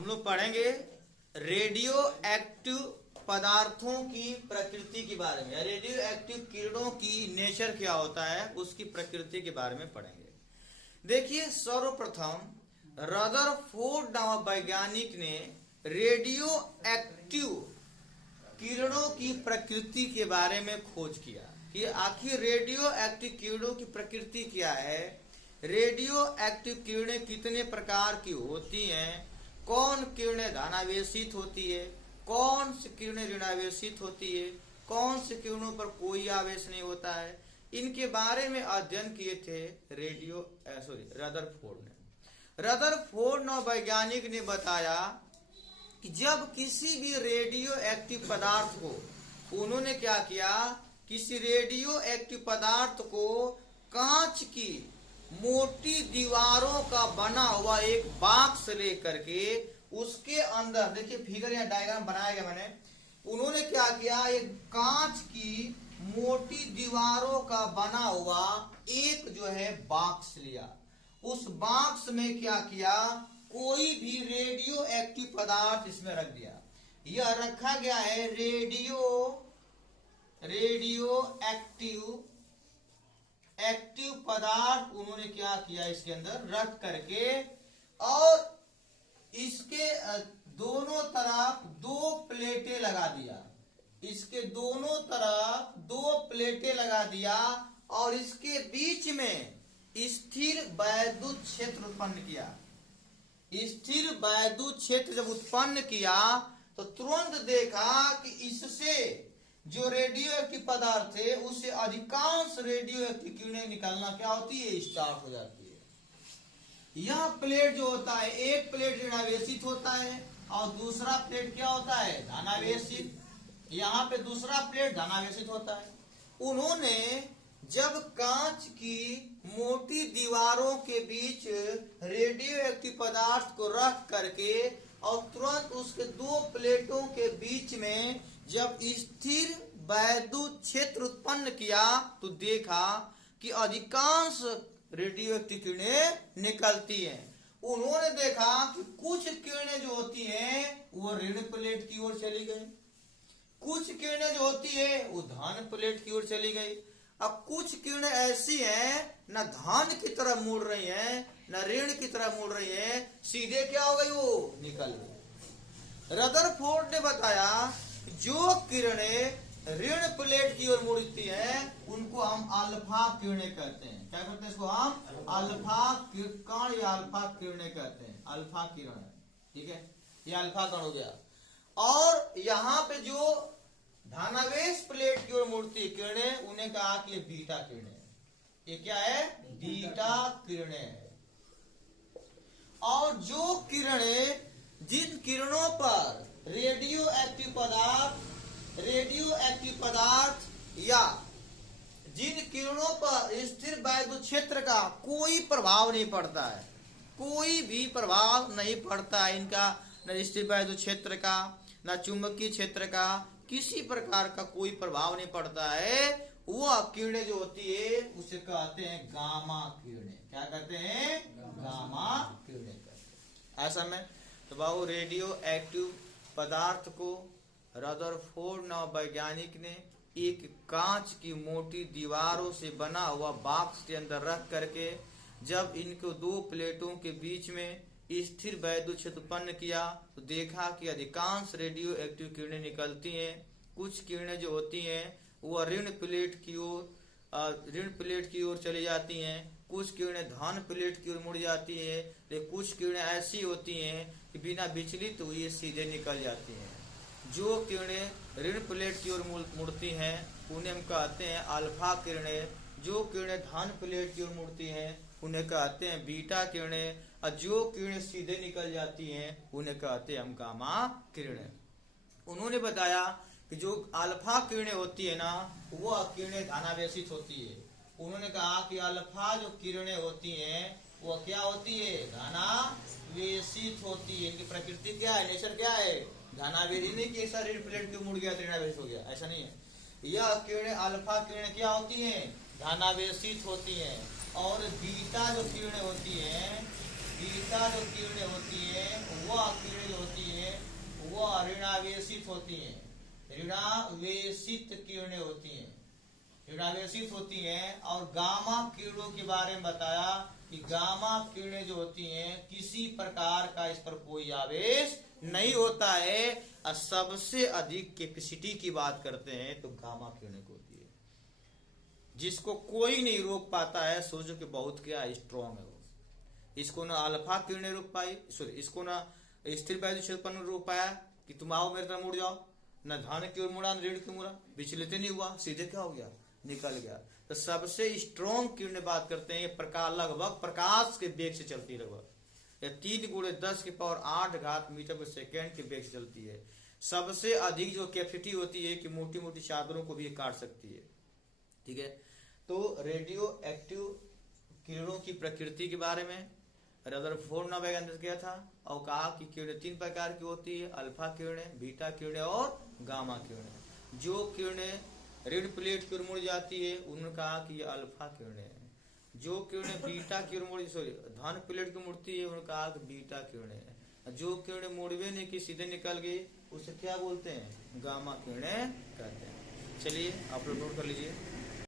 हम लोग पढ़ेंगे रेडियो एक्टिव पदार्थों की प्रकृति के बारे में। रेडियो एक्टिव किरणों की नेचर क्या होता है, उसकी प्रकृति के बारे में पढ़ेंगे। देखिए, सर्वप्रथम रदरफोर्ड नामक वैज्ञानिक ने रेडियो एक्टिव किरणों की प्रकृति के बारे में खोज किया कि आखिर रेडियो एक्टिव किरणों की प्रकृति क्या है, रेडियो एक्टिव किरणें कितने प्रकार की होती हैं, कौन किरणें धनावेशित होती है, कौन सी किरणें ऋणावेशित होती है, कौन सी किरणों पर कोई आवेश नहीं होता है। इनके बारे में अध्ययन किए थे रदरफोर्ड ने। रदरफोर्ड नामक वैज्ञानिक ने बताया कि जब किसी भी रेडियो एक्टिव पदार्थ को उन्होंने क्या किया, किसी रेडियो एक्टिव पदार्थ को कांच की मोटी दीवारों का बना हुआ एक बॉक्स लेकर के उसके अंदर, देखिए फिगर या डायग्राम बनाया गया मैंने, उन्होंने क्या किया, एक कांच की मोटी दीवारों का बना हुआ एक जो है बॉक्स लिया। उस बॉक्स में क्या किया, कोई भी रेडियो एक्टिव पदार्थ इसमें रख दिया। यह रखा गया है रेडियो एक्टिव पदार्थ उन्होंने क्या किया, इसके अंदर रख करके और इसके दोनों तरफ दो प्लेटें लगा दिया। इसके दोनों तरफ दो प्लेटें लगा दिया और इसके बीच में स्थिर वैद्युत क्षेत्र उत्पन्न किया। स्थिर वैद्युत क्षेत्र जब उत्पन्न किया तो तुरंत देखा कि इससे जो रेडियो एक्टिव पदार्थ है उससे अधिकांश रेडियो एक्टिव किरणें निकलना क्या होती है, स्टार्ट हो जाती है। यह प्लेट जो होता है, एक प्लेट ऋणावेशित होता है और दूसरा प्लेट क्या होता है, धनावेशित। यहाँ पे दूसरा प्लेट धनावेशित होता है। उन्होंने जब कांच की मोटी दीवारों के बीच रेडियो एक्टिव पदार्थ को रख करके और तुरंत उसके दो प्लेटों के बीच में जब स्थिर वैद्युत क्षेत्र उत्पन्न किया तो देखा कि अधिकांश रेडियो एक्टिव किरणें निकलती हैं। उन्होंने देखा कि कुछ किरणें जो होती हैं वो ऋण प्लेट की ओर चली गई, कुछ किरणें जो होती है वो धन प्लेट की ओर चली गई। अब कुछ किरणें ऐसी हैं न धन की तरफ मुड़ रही हैं न ऋण की तरफ मुड़ रही हैं, सीधे क्या हो गई, वो निकल गई। रदरफोर्ड ने बताया जो किरणें ऋण प्लेट की ओर मुड़ती हैं उनको हम अल्फा किरणें कहते हैं। क्या कहते हैं इसको, हम अल्फा कण या अल्फा किरणें कहते हैं, अल्फा किरण। ठीक है, ये अल्फा कण हो गया। और यहाँ पे जो धनावेश प्लेट की ओर मुड़ती किरणें उन्हें कहा कि ये बीटा किरणें। ये क्या है, बीटा किरणें। और जो किरणें, जिन किरणों पर रेडियो एक्टिव पदार्थ या जिन किरणों पर स्थिर वैद्युत क्षेत्र का कोई प्रभाव नहीं पड़ता है, कोई भी प्रभाव नहीं पड़ता है इनका, न स्थिर वैद्युत क्षेत्र का न चुंबकीय क्षेत्र का, किसी प्रकार का कोई प्रभाव नहीं पड़ता है, वह किरणें जो होती है उसे कहते हैं गामा किरणें। क्या कहते हैं, गामा किरणें कहते हैं। ऐसा में तो बाबू रेडियो एक्टिव पदार्थ को रदरफोर्ड नामक वैज्ञानिक ने एक कांच की मोटी दीवारों से बना हुआ बॉक्स के अंदर रख करके जब इनको दो प्लेटों के बीच में स्थिर वैद्युत क्षेत्र उत्पन्न किया तो देखा कि अधिकांश रेडियो एक्टिव किरणें निकलती हैं। कुछ किरणें जो होती हैं वो ऋण प्लेट की ओर चली जाती हैं, कुछ किरणें धन प्लेट की ओर मुड़ जाती है, लेकिन कुछ किरणें ऐसी होती हैं कि बिना विचलित हुए सीधे निकल जाती हैं। जो किरणें ऋण प्लेट की ओर मुड़ती हैं उन्हें हम कहते हैं अल्फा किरणें, जो किरणें धन प्लेट की ओर मुड़ती हैं उन्हें कहते हैं बीटा किरणें, और जो किरणें सीधे निकल जाती हैं उन्हें कहते हैं हम गामा किरणें। उन्होंने बताया कि जो अल्फा किरणें होती है ना, वह किरणें धनावेशित होती है। उन्होंने कहा कि अल्फा जो किरणें होती हैं वह क्या होती है, धनावेशित होती है। इनकी प्रकृति क्या है, नेचर क्या है, धनावेशित। नहीं कि ऐसा ऋण प्लेट क्यों मुड़ गया तो ऋणावेशित हो गया, ऐसा नहीं है। यह किरणें अल्फा किरणें क्या होती हैं, धनावेशित होती हैं। और बीटा जो किरणें होती हैं, वह किरणें होती हैं, ऋणावेशित किरणें होती हैं, ऋणावेशित होती हैं। और गामा किरणों के बारे में बताया कि गामा किरणें जो होती हैं किसी प्रकार का इस पर कोई आवेश नहीं होता है। और सबसे अधिक कैपेसिटी की बात करते हैं तो गामा किरणें को होती है, जिसको कोई नहीं रोक पाता है। सोचो कि बहुत क्या स्ट्रॉन्ग है वो। इसको ना अल्फा किरणें रोक पाई, सॉरी इसको ना स्थिर वैद्युत क्षेत्र रोक पाया कि तुम आओ मेरे तरफ मुड़ जाओ, न धन की ओर मुड़ा न ऋण की मुड़ा, विचलित नहीं हुआ, सीधे क्या हो गया, निकल गया। तो सबसे स्ट्रॉन्ग किरणें बात करते हैं, प्रकाश लगभग प्रकाश के वेग से चलती है, लगभग 3×10⁸ मीटर पर सेकेंड के वेग से चलती है। सबसे अधिक जो कैपेसिटी होती है कि मोटी मोटी चादरों को भी काट सकती है। ठीक है, तो रेडियो एक्टिव किरणों की प्रकृति के बारे में रदरफोर्ड ने वैज्ञानिक किया था और कहा कि किरणें 3 प्रकार की होती है, अल्फा किरणें, बीटा किरणें और गामा किरणें। जो किरणें ऋण प्लेट की ओर मुड़ जाती है उन्होंने कहा कि ये अल्फा किरणें हैं। जो किरणें बीटा की ओर मुड़ सॉरी धन प्लेट की मुड़ती है उन्होंने कहा कि बीटा किरणें हैं। जो किरणें मुड़वे नहीं की सीधे निकल गई उसे क्या बोलते हैं, गामा किरणें कहते हैं। चलिए आप लोग नोट कर लीजिए।